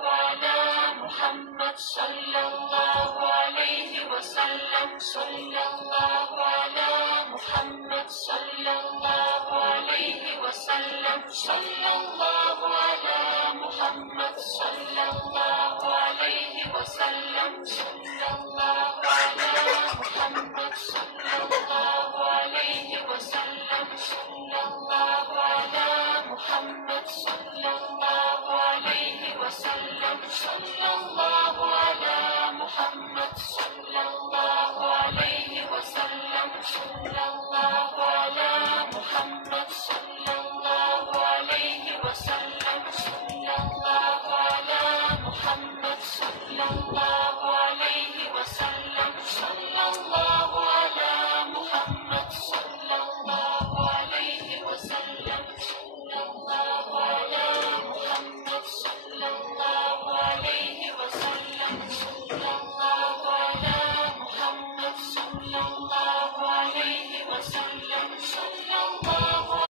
على محمد صلى الله عليه وسلم صلى الله على محمد صلى الله عليه وسلم صلى الله على محمد صلى الله عليه وسلم صلى الله على محمد صلى الله عليه وسلم صلى الله على محمد صلى الله عليه وسلم صلى الله على محمد صلى الله عليه وسلم صلى الله على محمد صلى الله عليه وسلم صلى الله على محمد